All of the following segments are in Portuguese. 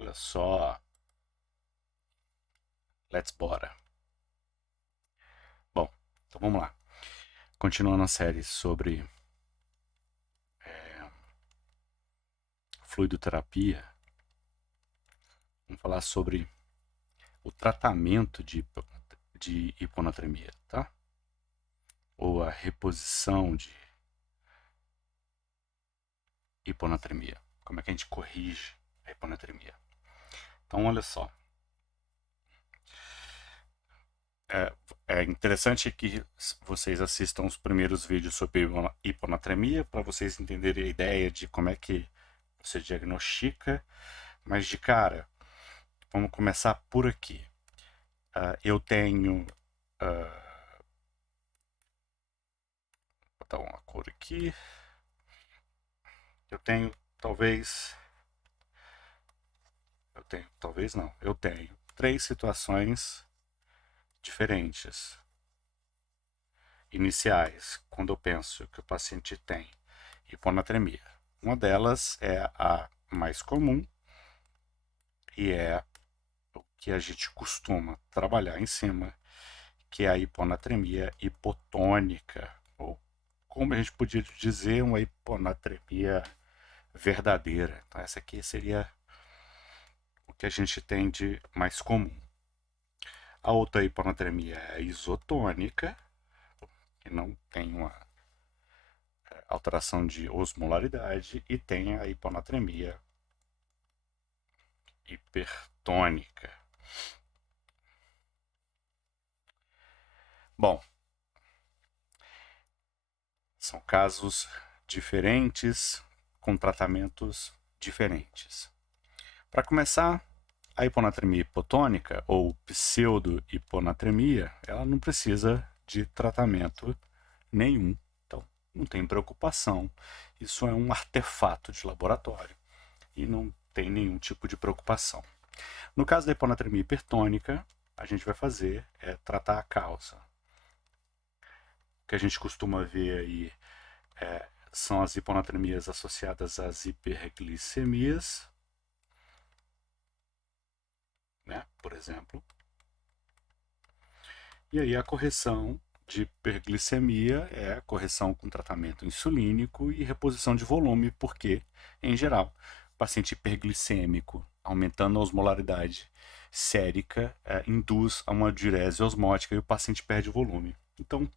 Olha só, let's bora. Bom, então vamos lá. Continuando a série sobre fluidoterapia, vamos falar sobre o tratamento de hiponatremia, tá? Ou a reposição de hiponatremia. Como é que a gente corrige a hiponatremia? Então, olha só. É interessante que vocês assistam os primeiros vídeos sobre hiponatremia para vocês entenderem a ideia de como é que você diagnostica, mas de cara, vamos começar por aqui. Eu tenho. Vou botar uma cor aqui. Eu tenho talvez. Talvez não. Eu tenho 3 situações diferentes iniciais quando eu penso que o paciente tem hiponatremia. Uma delas é a mais comum e é o que a gente costuma trabalhar em cima, que é a hiponatremia hipotônica, ou como a gente podia dizer, uma hiponatremia verdadeira. Então essa aqui seria o que a gente tem de mais comum. A outra hiponatremia é isotônica, que não tem uma alteração de osmolaridade, e tem a hiponatremia hipertônica. Bom, são casos diferentes, com tratamentos diferentes. Para começar, a hiponatremia hipotônica, ou pseudo-hiponatremia, ela não precisa de tratamento nenhum. Então, não tem preocupação. Isso é um artefato de laboratório e não tem nenhum tipo de preocupação. No caso da hiponatremia hipertônica, a gente vai fazer é tratar a causa. O que a gente costuma ver aí são as hiponatremias associadas às hiperglicemias, né, por exemplo. E aí a correção de hiperglicemia é a correção com tratamento insulínico e reposição de volume, porque, em geral, o paciente hiperglicêmico, aumentando a osmolaridade sérica, induz a uma diurese osmótica e o paciente perde volume. Então,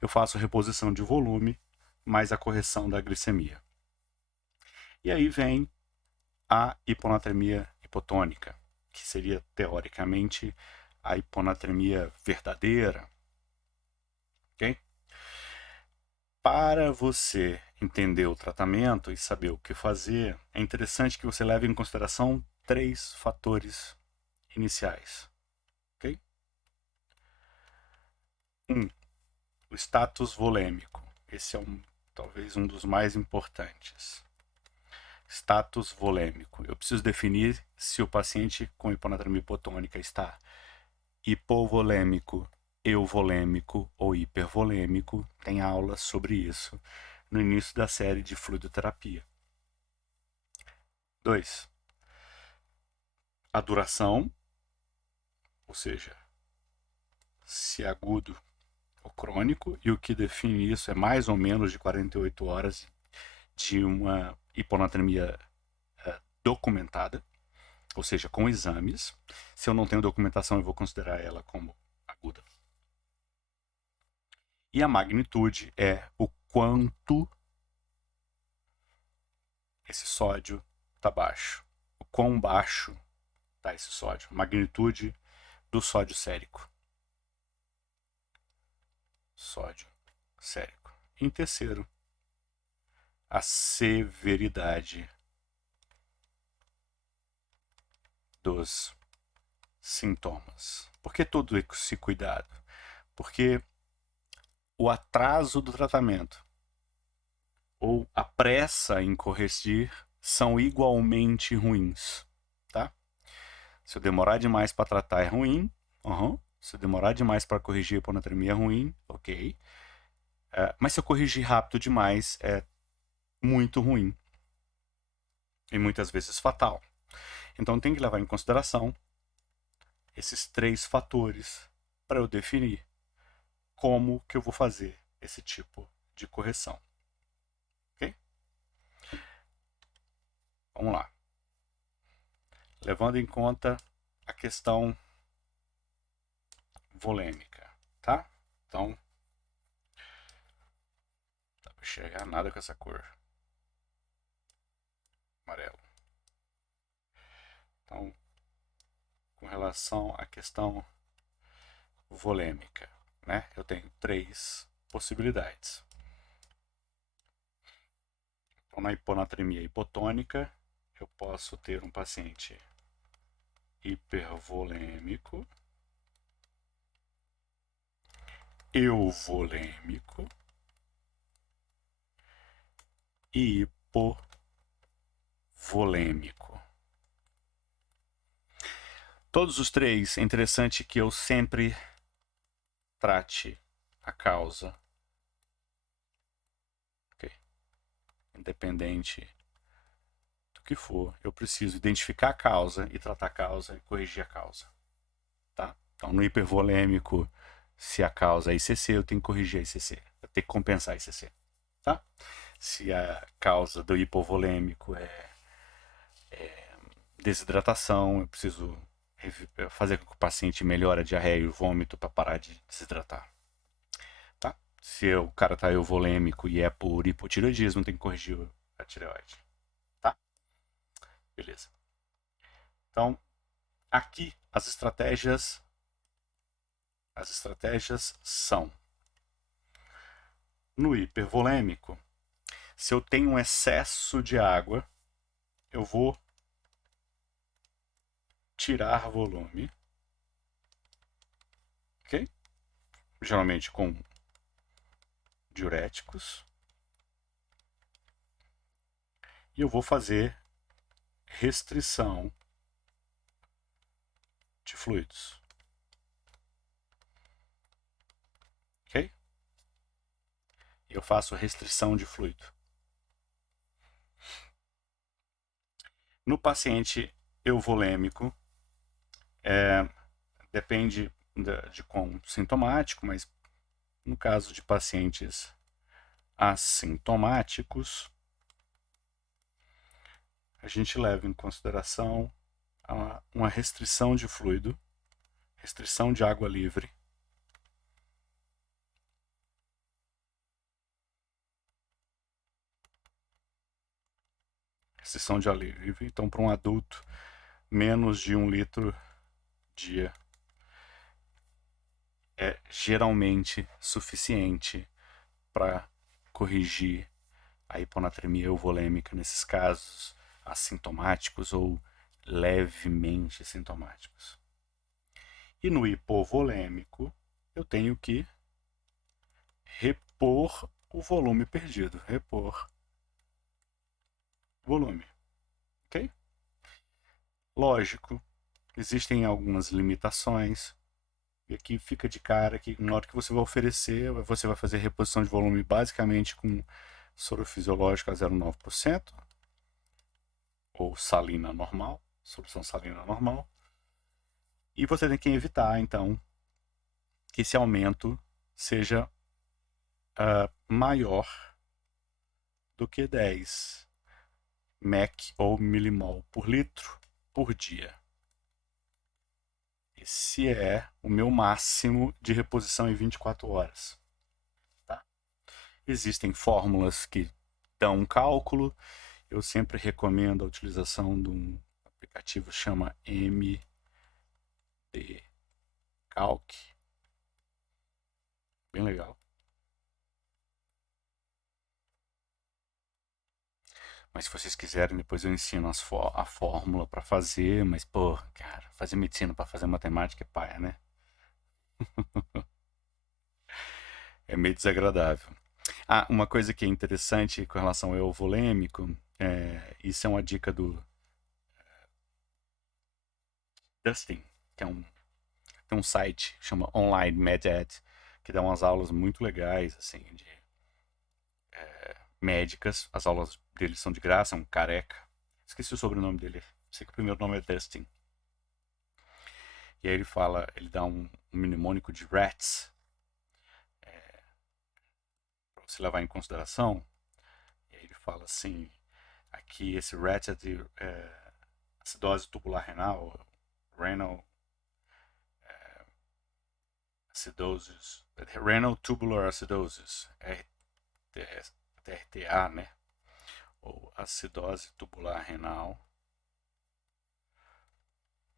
eu faço reposição de volume mais a correção da glicemia. E aí vem a hiponatremia hipotônica, que seria, teoricamente, a hiponatremia verdadeira. Ok? Para você entender o tratamento e saber o que fazer, é interessante que você leve em consideração 3 fatores iniciais. Ok? 1. O status volêmico. Esse é talvez um dos mais importantes. Status volêmico. Eu preciso definir se o paciente com hiponatremia hipotônica está hipovolêmico, euvolêmico ou hipervolêmico. Tem aulas sobre isso no início da série de fluidoterapia. 2. A duração, ou seja, se é agudo ou crônico, e o que define isso é mais ou menos de 48 horas de uma hiponatremia documentada, ou seja, com exames. Se eu não tenho documentação, eu vou considerar ela como aguda. E a magnitude é o quanto esse sódio está baixo. O quão baixo está esse sódio. Magnitude do sódio sérico. Sódio sérico. Em terceiro, a severidade dos sintomas. Por que todo esse cuidado? Porque o atraso do tratamento ou a pressa em corrigir são igualmente ruins, tá? Se eu demorar demais para tratar é ruim, se eu demorar demais para corrigir a hiponatremia é ruim, ok. Mas se eu corrigir rápido demais é muito ruim e muitas vezes fatal. Então tem que levar em consideração esses 3 fatores para eu definir como que eu vou fazer esse tipo de correção. Ok? Vamos lá. Levando em conta a questão volêmica, tá? Então, não dá para enxergar nada com essa cor amarelo. Então, com relação à questão volêmica, né? Eu tenho 3 possibilidades. Então, na hiponatremia hipotônica, eu posso ter um paciente hipervolêmico, euvolêmico e hipovolêmico. Todos os 3, é interessante que eu sempre trate a causa, okay? Independente do que for, eu preciso identificar a causa e tratar a causa e corrigir a causa, tá? Então, no hipervolêmico, se a causa é ICC, eu tenho que corrigir a ICC, eu tenho que compensar a ICC, tá? Se a causa do hipovolêmico é desidratação, eu preciso fazer com que o paciente melhore a diarreia e o vômito para parar de desidratar. Tá? Se o cara está euvolêmico e é por hipotireoidismo, tem que corrigir a tireoide. Tá? Beleza. Então, aqui as estratégias são: no hipervolêmico, se eu tenho um excesso de água, eu vou tirar volume, ok? Geralmente com diuréticos. E eu vou fazer restrição de fluidos. Ok? Eu faço restrição de fluido. No paciente euvolêmico, depende de quão sintomático, mas no caso de pacientes assintomáticos, a gente leva em consideração uma restrição de fluido, restrição de água livre, restrição de água livre. Então, para um adulto, menos de 1 litro dia é geralmente suficiente para corrigir a hiponatremia euvolêmica nesses casos assintomáticos ou levemente sintomáticos. E no hipovolêmico, eu tenho que repor o volume perdido, repor volume, ok? Lógico, existem algumas limitações, e aqui fica de cara que na hora que você vai oferecer, você vai fazer reposição de volume basicamente com soro fisiológico a 0,9%, ou salina normal, solução salina normal. E você tem que evitar, então, que esse aumento seja maior do que 10 mEq ou milimol por litro por dia. Esse é o meu máximo de reposição em 24 horas. Tá? Existem fórmulas que dão um cálculo. Eu sempre recomendo a utilização de um aplicativo que chama MDCalc. Bem legal. Mas se vocês quiserem, depois eu ensino a fórmula para fazer. Mas, pô, cara, fazer medicina para fazer matemática é paia, né? É meio desagradável. Ah, uma coisa que é interessante com relação ao euvolêmico, isso é uma dica do Dustin, que tem um site que chama Online MedEd, que dá umas aulas muito legais, assim, de médicas. As aulas dele são de graça, é um careca. Esqueci o sobrenome dele. Sei que o primeiro nome é Dustin. E aí ele dá um mnemônico de rats, para você levar em consideração. E aí ele fala assim, aqui esse rat é de acidose tubular renal, renal acidosis, renal tubular acidosis, TRTA, né? Ou acidose tubular renal,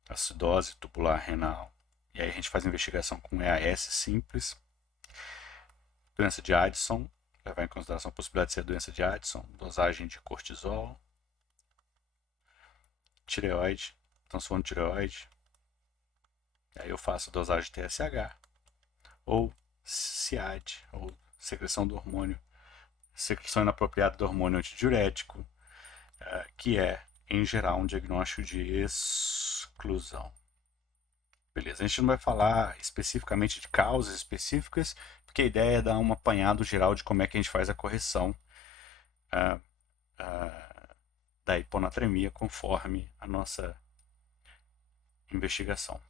acidose tubular renal. E aí a gente faz investigação com EAS simples. Doença de Addison, levar em consideração a possibilidade de ser doença de Addison, dosagem de cortisol, tireoide, transtorno de tireoide. Aí eu faço dosagem de TSH, ou SIAD, ou secreção do hormônio, secreção inapropriada do hormônio antidiurético, que é, em geral, um diagnóstico de exclusão. Beleza, a gente não vai falar especificamente de causas específicas, porque a ideia é dar um apanhado geral de como é que a gente faz a correção da hiponatremia conforme a nossa investigação.